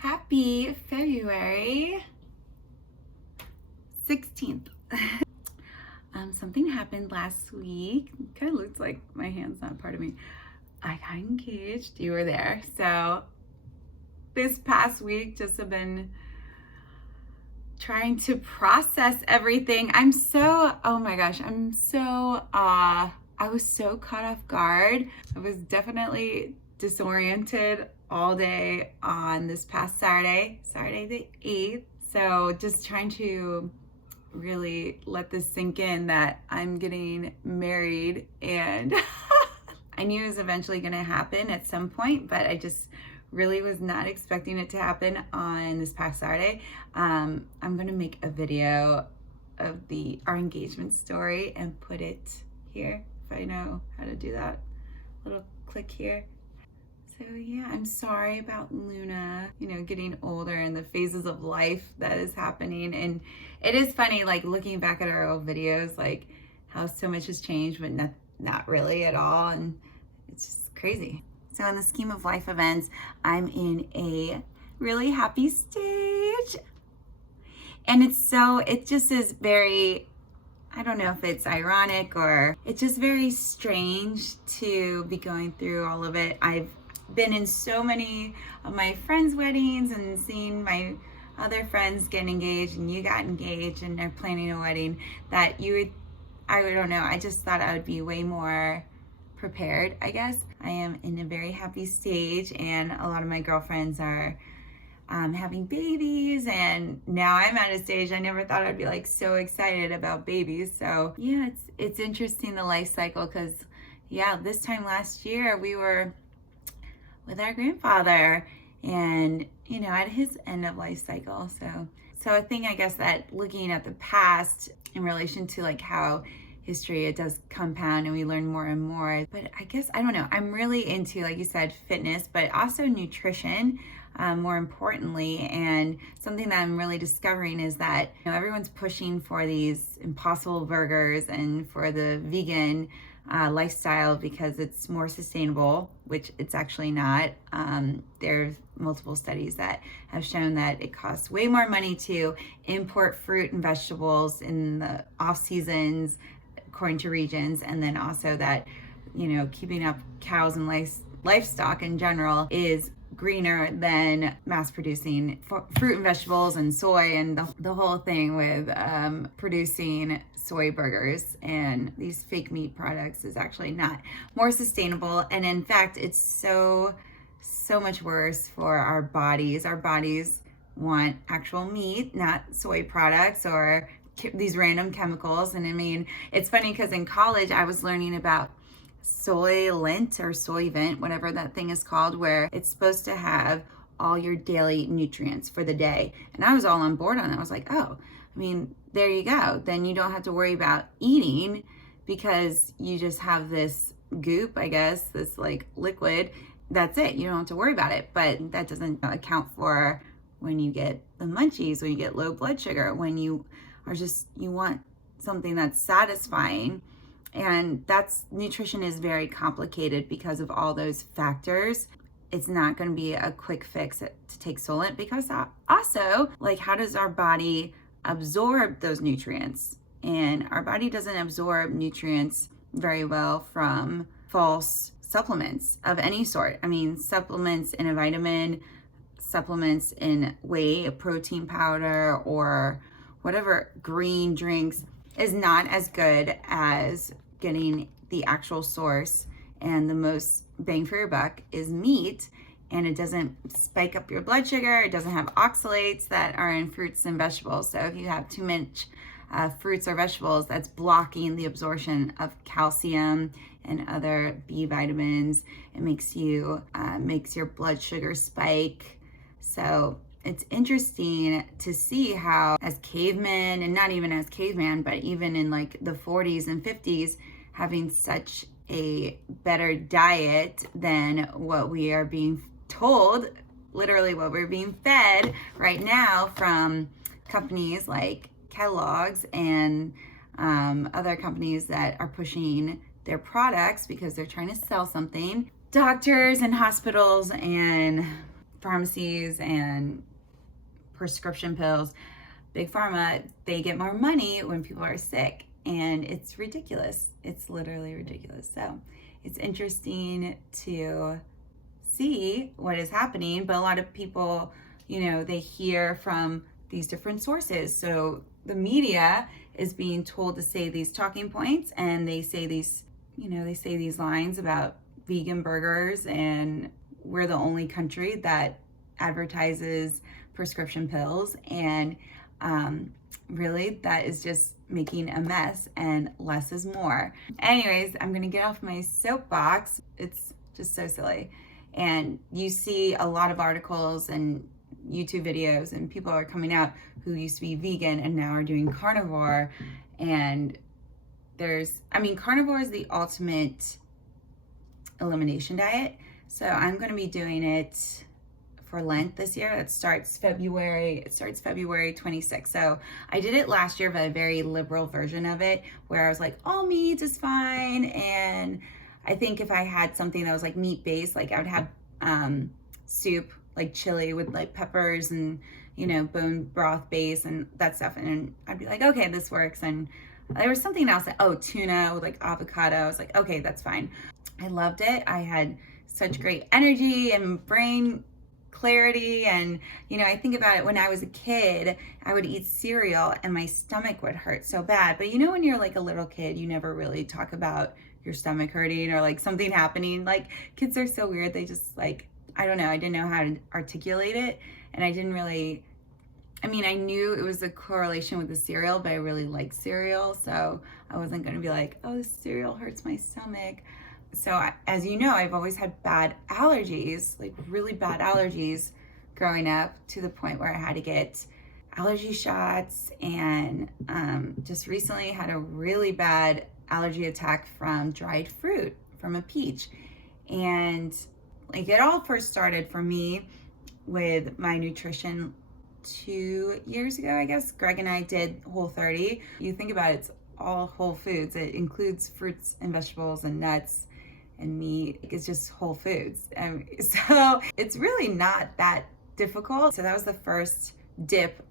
Happy February 16th. Something happened last week. Kind of looks like my hand's not part of me. I got engaged. You were there. So this past week just have been trying to process everything. Oh my gosh, I was so caught off guard. I was definitely disoriented all day on this past Saturday the 8th. So just trying to really let this sink in that I'm getting married, and I knew it was eventually going to happen at some point, but I just really was not expecting it to happen on this past Saturday. I'm going to make a video of our engagement story and put it here, if I know how to do that. Little click here. So yeah, I'm sorry about Luna, getting older and the phases of life that is happening. And it is funny, like looking back at our old videos, like how so much has changed, but not really at all. And it's just crazy. So in the scheme of life events, I'm in a really happy stage. And it just is very, I don't know if it's ironic or it's just very strange to be going through all of it. I've been in so many of my friends' weddings and seen my other friends get engaged, and you got engaged and are planning a wedding that I don't know, I just thought I would be way more prepared, I guess. I am in a very happy stage, and a lot of my girlfriends are having babies, and now I'm at a stage I never thought I'd be like so excited about babies. So yeah, it's interesting, the life cycle, because yeah, this time last year we were with our grandfather and at his end of life cycle. So I think, I guess, that looking at the past in relation to like how history, it does compound and we learn more and more. But I guess, I don't know, I'm really into, like you said, fitness, but also nutrition, more importantly. And something that I'm really discovering is that everyone's pushing for these impossible burgers and for the vegan lifestyle because it's more sustainable, which it's actually not. There's multiple studies that have shown that it costs way more money to import fruit and vegetables in the off seasons according to regions, and then also that keeping up cows and livestock in general is greener than mass producing fruit and vegetables and soy and the whole thing with producing soy burgers and these fake meat products is actually not more sustainable. And in fact, it's so much worse for our bodies. Our bodies want actual meat, not soy products or these random chemicals. And I mean, it's funny because in college I was learning about Soylent or Soyvent, whatever that thing is called, where it's supposed to have all your daily nutrients for the day. And I was all on board on that. I was like, oh, I mean, there you go. Then you don't have to worry about eating because you just have this goop, I guess, this like liquid. That's it. You don't have to worry about it. But that doesn't account for when you get the munchies, when you get low blood sugar, when you want something that's satisfying. And nutrition is very complicated because of all those factors. It's not going to be a quick fix to take Soylent, because also, like, how does our body absorb those nutrients? And our body doesn't absorb nutrients very well from false supplements of any sort. I mean, supplements in a vitamin, supplements in whey, a protein powder, or whatever green drinks is not as good as getting the actual source, and the most bang for your buck is meat, and it doesn't spike up your blood sugar. It doesn't have oxalates that are in fruits and vegetables. So if you have too much fruits or vegetables, that's blocking the absorption of calcium and other B vitamins. It makes your blood sugar spike. So it's interesting to see how, as cavemen, and not even as caveman, but even in like the 40s and 50s, having such a better diet than what we are being told, literally what we're being fed right now from companies like Kellogg's and other companies that are pushing their products because they're trying to sell something. Doctors and hospitals and pharmacies and prescription pills, big pharma, they get more money when people are sick, and it's ridiculous. It's literally ridiculous. So it's interesting to see what is happening, but a lot of people, they hear from these different sources. So the media is being told to say these talking points, and they say these, they say these lines about vegan burgers, and we're the only country that advertises prescription pills, and really that is just making a mess, and less is more. Anyways, I'm gonna get off my soapbox. It's just so silly. And you see a lot of articles and YouTube videos, and people are coming out who used to be vegan and now are doing carnivore. And carnivore is the ultimate elimination diet. So I'm going to be doing it for Lent this year. It starts February 26th. So I did it last year, but a very liberal version of it, where I was like, all meat is fine. And I think if I had something that was like meat based, like I would have soup, like chili with like peppers and, bone broth base and that stuff. And I'd be like, okay, this works. And there was something else, tuna with like avocado. I was like, okay, that's fine. I loved it. I had such great energy and brain clarity. And, I think about it, when I was a kid, I would eat cereal and my stomach would hurt so bad. But when you're like a little kid, you never really talk about your stomach hurting or like something happening. Like, kids are so weird. They just like, I don't know. I didn't know how to articulate it. And I didn't really, I knew it was a correlation with the cereal, but I really like cereal. So I wasn't going to be like, oh, the cereal hurts my stomach. So as you know, I've always had bad allergies, like really bad allergies growing up, to the point where I had to get allergy shots, and just recently had a really bad allergy attack from dried fruit, from a peach. And like, it all first started for me with my nutrition 2 years ago, I guess. Greg and I did Whole30. You think about it, it's all whole foods. It includes fruits and vegetables and nuts and meat. It's just whole foods. So it's really not that difficult. So that was the first dip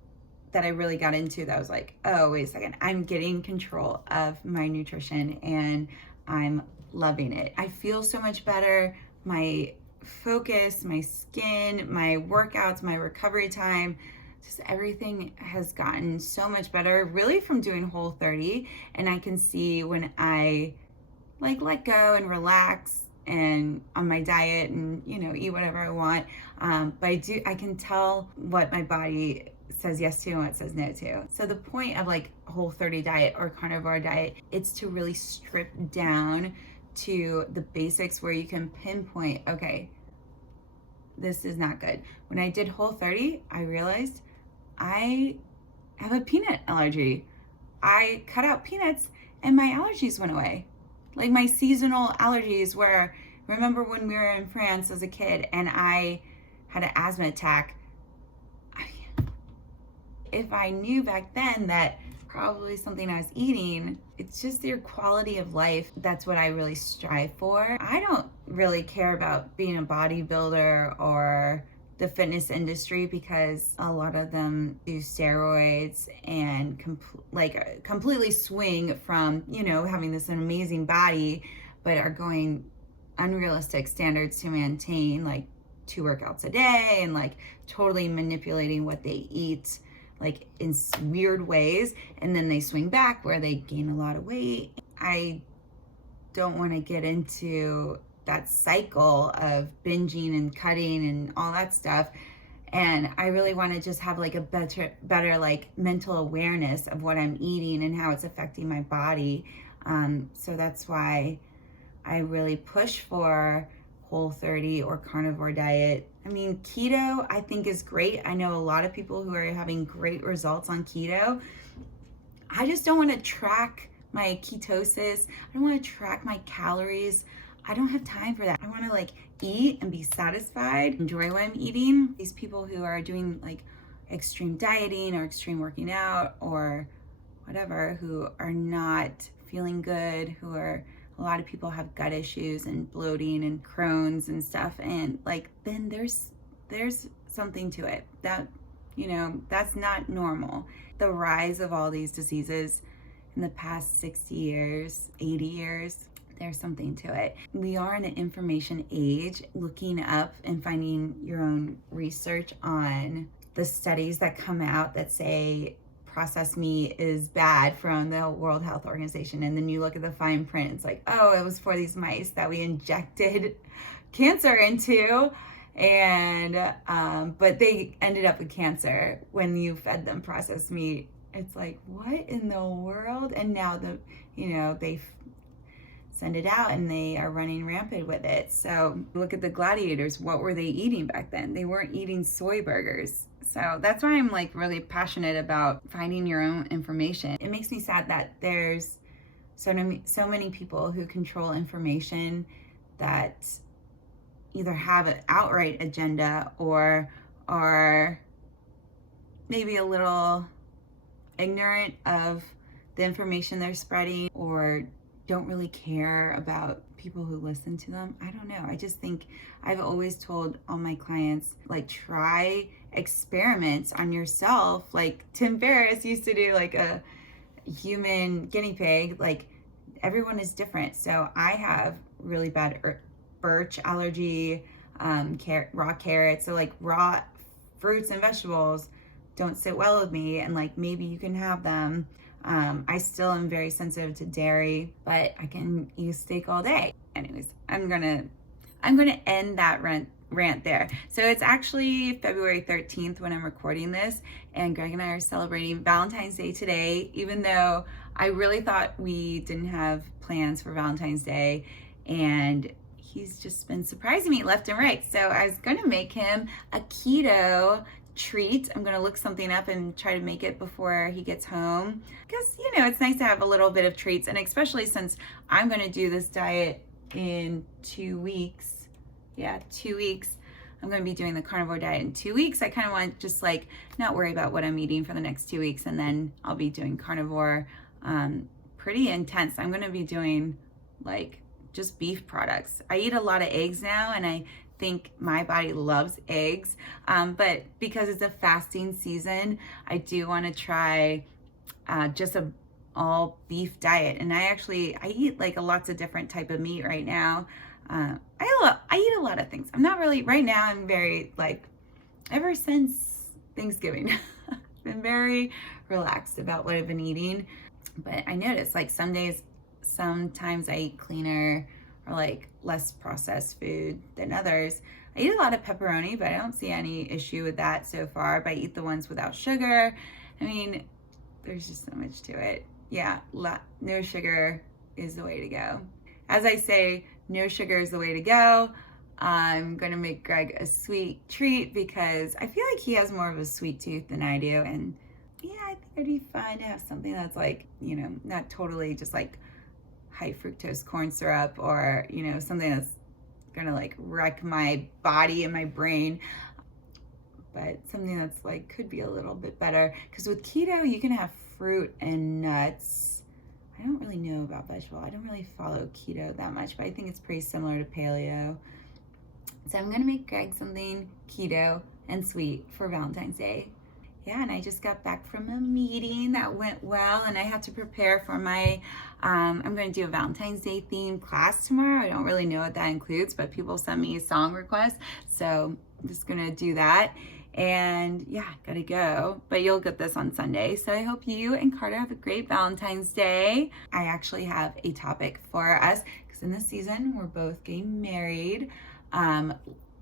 that I really got into, that was like, oh, wait a second, I'm getting control of my nutrition and I'm loving it. I feel so much better. My focus, my skin, my workouts, my recovery time, just everything has gotten so much better, really, from doing Whole30. And I can see when I like let go and relax and on my diet and, eat whatever I want. But I can tell what my body says yes to and what it says no to. So the point of like Whole30 diet or carnivore diet, it's to really strip down to the basics where you can pinpoint, okay, this is not good. When I did Whole30, I realized I have a peanut allergy. I cut out peanuts and my allergies went away. Like my seasonal allergies, where, remember when we were in France as a kid and I had an asthma attack? If I knew back then that probably something I was eating, it's just your quality of life. That's what I really strive for. I don't really care about being a bodybuilder or the fitness industry, because a lot of them do steroids and completely swing from, having this amazing body, but are going unrealistic standards to maintain, like 2 workouts a day, and like totally manipulating what they eat, like in weird ways, and then they swing back where they gain a lot of weight. I don't want to get into that cycle of binging and cutting and all that stuff. And I really want to just have like a better like mental awareness of what I'm eating and how it's affecting my body. So that's why I really push for Whole30 or carnivore diet. Keto I think is great. I know a lot of people who are having great results on keto. I just don't want to track my ketosis. I don't want to track my calories. I don't have time for that. I want to like eat and be satisfied, enjoy what I'm eating. These people who are doing like extreme dieting or extreme working out or whatever, who are not feeling good, a lot of people have gut issues and bloating and Crohn's and stuff. And like, then there's there's something to it. That, that's not normal. The rise of all these diseases in the past 60 years, 80 years, there's something to it. We are in an information age. Looking up and finding your own research on the studies that come out that say processed meat is bad from the World Health Organization, and then you look at the fine print, it's like, oh, it was for these mice that we injected cancer into, and but they ended up with cancer when you fed them processed meat. It's like, what in the world? And now they send it out and they are running rampant with it. So look at the gladiators. What were they eating back then? They weren't eating soy burgers. So that's why I'm like really passionate about finding your own information. It makes me sad that there's so many people who control information that either have an outright agenda or are maybe a little ignorant of the information they're spreading, or don't really care about people who listen to them. I don't know. I just think I've always told all my clients, like, try experiments on yourself. Like Tim Ferriss used to do like a human guinea pig. Like, everyone is different. So I have really bad birch allergy, raw carrots. So like raw fruits and vegetables don't sit well with me, and like maybe you can have them. I still am very sensitive to dairy, but I can eat steak all day. Anyways, I'm gonna end that rant there. So it's actually February 13th when I'm recording this, and Greg and I are celebrating Valentine's Day today, even though I really thought we didn't have plans for Valentine's Day, and he's just been surprising me left and right. So I was gonna make him a keto treat. I'm gonna look something up and try to make it before he gets home, because it's nice to have a little bit of treats, and especially since I'm gonna do this diet in 2 weeks. 2 weeks. I'm gonna be doing the carnivore diet in 2 weeks. I kind of want to just like not worry about what I'm eating for the next 2 weeks, and then I'll be doing carnivore pretty intense. I'm gonna be doing like just beef products. I eat a lot of eggs now, and I think my body loves eggs, but because it's a fasting season, I do want to try just a all beef diet. And I eat like lots of different type of meat right now. I eat a lot of things. I'm not really, right now I'm very like, ever since Thanksgiving, been very relaxed about what I've been eating. But I noticed like sometimes I eat cleaner or like less processed food than others. I eat a lot of pepperoni, but I don't see any issue with that so far. But I eat the ones without sugar. I mean, there's just so much to it. Yeah, no sugar is the way to go. As I say, no sugar is the way to go. I'm gonna make Greg a sweet treat because I feel like he has more of a sweet tooth than I do. And yeah, I think it'd be fun to have something that's like, not totally just like high fructose corn syrup, or something that's gonna like wreck my body and my brain, but something that's like could be a little bit better, because with keto you can have fruit and nuts. I don't really know about vegetable. I don't really follow keto that much, but I think it's pretty similar to paleo. So I'm gonna make Greg something keto and sweet for Valentine's Day. Yeah, and I just got back from a meeting that went well, and I have to prepare for my, I'm going to do a Valentine's Day themed class tomorrow. I don't really know what that includes, but people sent me a song request, so I'm just going to do that. And yeah, gotta go, but you'll get this on Sunday. So I hope you and Carter have a great Valentine's Day. I actually have a topic for us, because in this season, we're both getting married.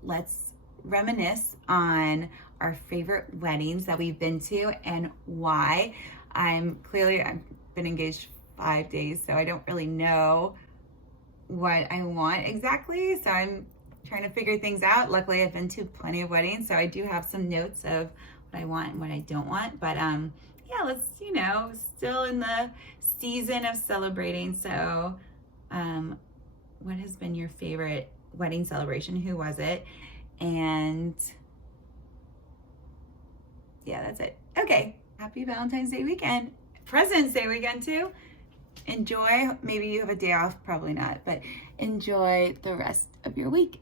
Let's reminisce on our favorite weddings that we've been to and why. I've been engaged 5 days, so I don't really know what I want exactly. So I'm trying to figure things out. Luckily, I've been to plenty of weddings, so I do have some notes of what I want and what I don't want. But yeah, let's, still in the season of celebrating. So what has been your favorite wedding celebration? Who was it? And yeah, that's it. Okay. Happy Valentine's Day weekend. President's Day weekend too. Enjoy. Maybe you have a day off, probably not, but enjoy the rest of your week.